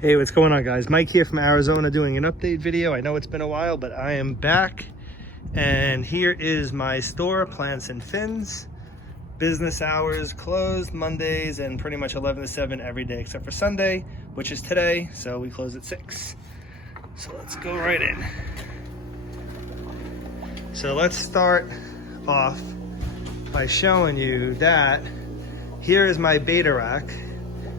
Hey, what's going on, guys? Mike here from Arizona doing an update video. I know it's been a while, but I am back. And here is my store, Plants and Fins. Business hours closed Mondays and pretty much 11 to 7 every day except for Sunday, which is today. So we close at 6. So let's go right in. So let's start off by showing you that here is my beta rack.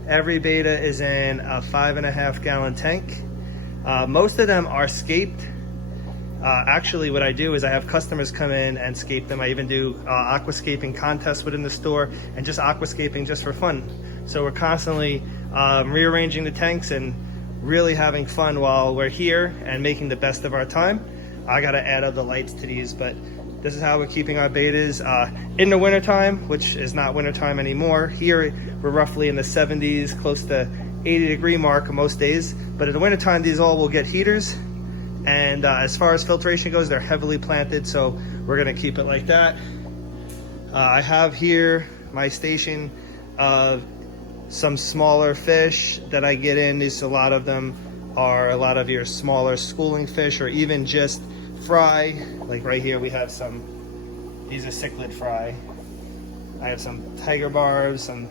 Every beta is in a 5.5 gallon tank. Most of them are scaped. Actually, what I do is I have customers come in and scape them. I even do aquascaping contests within the store and just aquascaping just for fun. So we're constantly rearranging the tanks and really having fun while we're here and making the best of our time. I gotta add other lights to these, but this is how we're keeping our betas. In the wintertime, which is not wintertime anymore, here we're roughly in the 70s, close to 80-degree mark most days. But in the wintertime, these all will get heaters. And as far as filtration goes, they're heavily planted, so we're gonna keep it like that. I have here my station of some smaller fish that I get in. A lot of them are a lot of your smaller schooling fish or even just fry. Like right here we have some, these are Cichlid Fry. I have some tiger barbs, some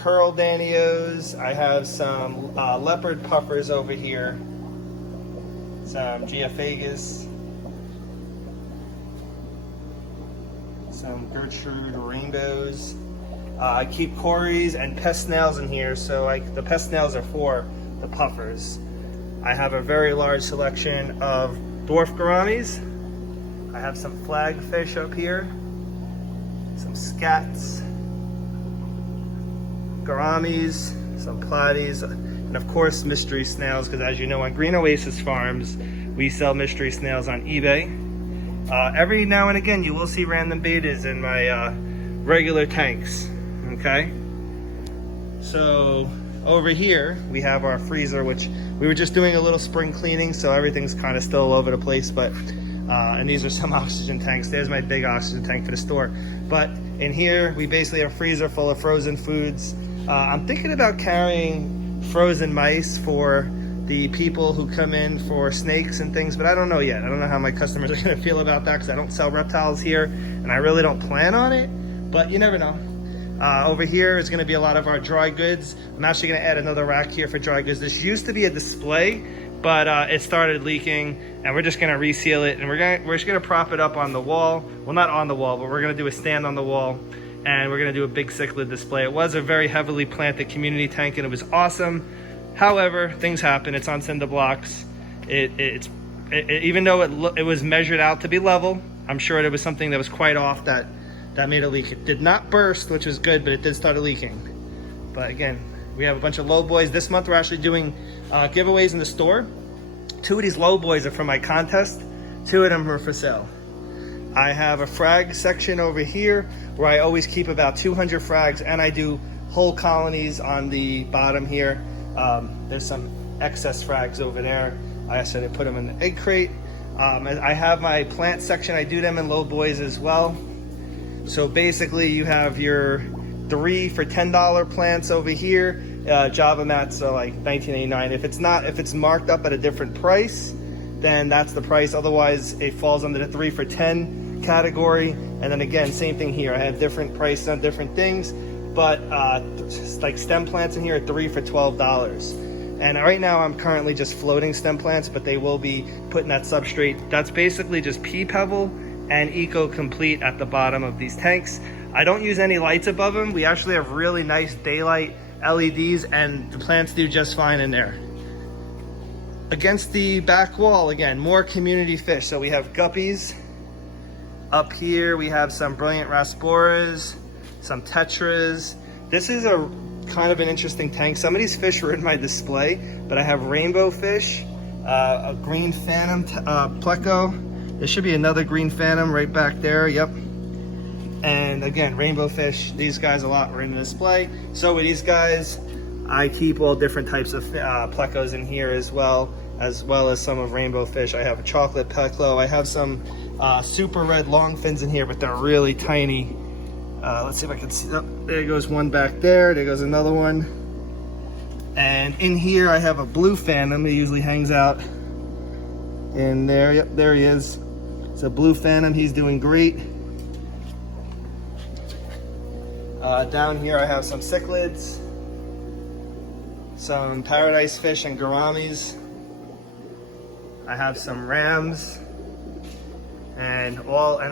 pearl danios. I have some leopard puffers over here, some geophagus, some Gertrude rainbows. I keep cories and pest snails in here, so the pest snails are for the puffers. I have a very large selection of dwarf gouramis. I have some flagfish up here, some scats, gouramis, some platies, and of course mystery snails, because as you know, on Green Oasis Farms we sell mystery snails on eBay. Every now and again you will see random betas in my regular tanks. Okay, so over here we have our freezer, which we were just doing a little spring cleaning, so everything's kind of still all over the place. But and these are some oxygen tanks. There's my big oxygen tank for the store. But in here we basically have a freezer full of frozen foods. I'm thinking about carrying frozen mice for the people who come in for snakes and things, but I don't know yet. I don't know how my customers are going to feel about that, because I don't sell reptiles here and I really don't plan on it, but you never know. Over here is going to be a lot of our dry goods. I'm actually going to add another rack here for dry goods. This used to be a display, but it started leaking, and we're just going to reseal it, and we're just going to prop it up on the wall. Well, not on the wall, but we're going to do a stand on the wall, and we're going to do a big cichlid display. It was a very heavily planted community tank, and it was awesome. However, things happen. It's on cinder blocks. Even though it was measured out to be level, I'm sure there was something that was quite off that made a leak. It did not burst, which was good, but it did start leaking. But again, we have a bunch of low boys. This month we're actually doing giveaways in the store. 2 of these low boys are from my contest. 2 of them are for sale. I have a frag section over here where I always keep about 200 frags, and I do whole colonies on the bottom here. There's some excess frags over there. I said I put them in the egg crate. I have my plant section. I do them in low boys as well. So basically you have your 3 for $10 plants over here, Java mats are like $19.89. If it's marked up at a different price, then that's the price. Otherwise it falls under the 3 for $10 category. And then again, same thing here. I have different prices on different things, but like stem plants in here are 3 for $12. And right now I'm currently just floating stem plants, but they will be putting that substrate. That's basically just pea pebble and Eco Complete at the bottom of these tanks. I don't use any lights above them. We actually have really nice daylight LEDs, and the plants do just fine in there. Against the back wall, again, more community fish. So we have guppies. Up here we have some brilliant rasboras, some tetras. This is a kind of an interesting tank. Some of these fish were in my display, but I have rainbow fish, a green phantom pleco. There should be another green phantom right back there, yep. And again, rainbow fish. These guys a lot were in the display. So with these guys, I keep all different types of plecos in here as well as some of rainbow fish. I have a chocolate pleco. I have some super red longfins in here, but they're really tiny. Let's see if I can see. Oh, there goes one back there. There goes another one. And in here I have a blue phantom. He usually hangs out in there. Yep, there he is. It's a blue phantom. He's doing great. Down here I have some cichlids, some paradise fish and gouramis. I have some rams, and a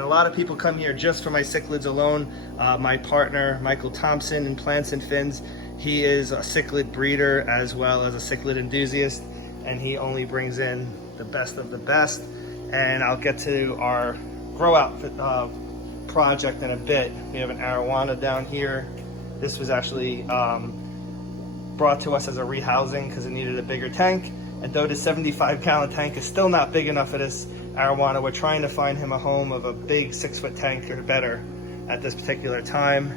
lot of people come here just for my cichlids alone. My partner, Michael Thompson in Plants and Fins, he is a cichlid breeder as well as a cichlid enthusiast, and he only brings in the best of the best. And I'll get to our grow out project in a bit. We have an Arowana down here. This was actually brought to us as a rehousing because it needed a bigger tank. And though the 75-gallon tank is still not big enough for this Arowana, we're trying to find him a home of a big 6-foot tank or better at this particular time.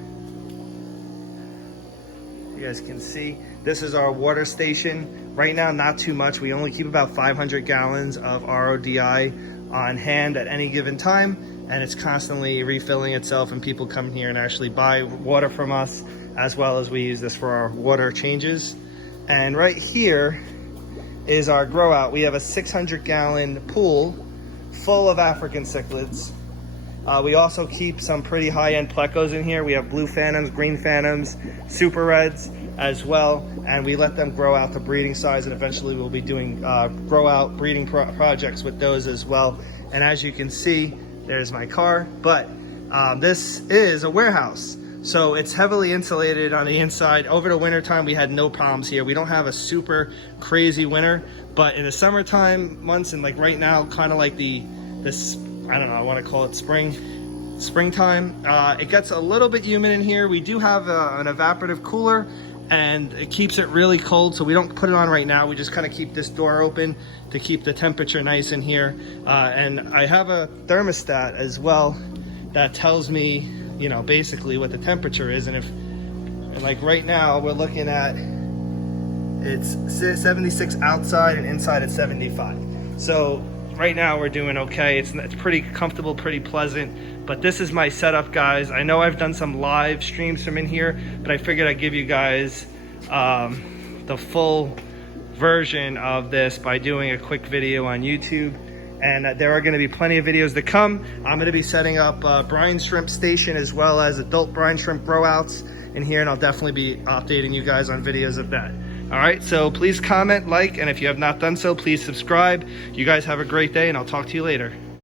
You guys can see, this is our water station. Right now, not too much. We only keep about 500 gallons of RODI on hand at any given time, and it's constantly refilling itself, and people come here and actually buy water from us, as well as we use this for our water changes. And right here is our grow out. We have a 600-gallon pool full of African cichlids. We also keep some pretty high-end plecos in here. We have blue phantoms, green phantoms, super reds as well, and we let them grow out to breeding size, and eventually we'll be doing grow out breeding projects with those as well. And as you can see, there's my car, but this is a warehouse. So it's heavily insulated on the inside. Over the winter time, we had no problems here. We don't have a super crazy winter, but in the summertime months, and like right now, kind of like this, I don't know, I want to call it springtime, it gets a little bit humid in here. We do have an evaporative cooler, and it keeps it really cold, so we don't put it on right now. We just kind of keep this door open to keep the temperature nice in here. And I have a thermostat as well that tells me, you know, basically what the temperature is. And like right now we're looking at, it's 76 outside and inside at 75. So right now we're doing okay. It's pretty comfortable, pretty pleasant. But this is my setup, guys. I know I've done some live streams from in here, but I figured I'd give you guys the full version of this by doing a quick video on YouTube. And there are going to be plenty of videos to come. I'm going to be setting up brine shrimp station as well as adult brine shrimp grow outs in here, and I'll definitely be updating you guys on videos of that. All right, so please comment, like, and if you have not done so, please subscribe. You guys have a great day, and I'll talk to you later.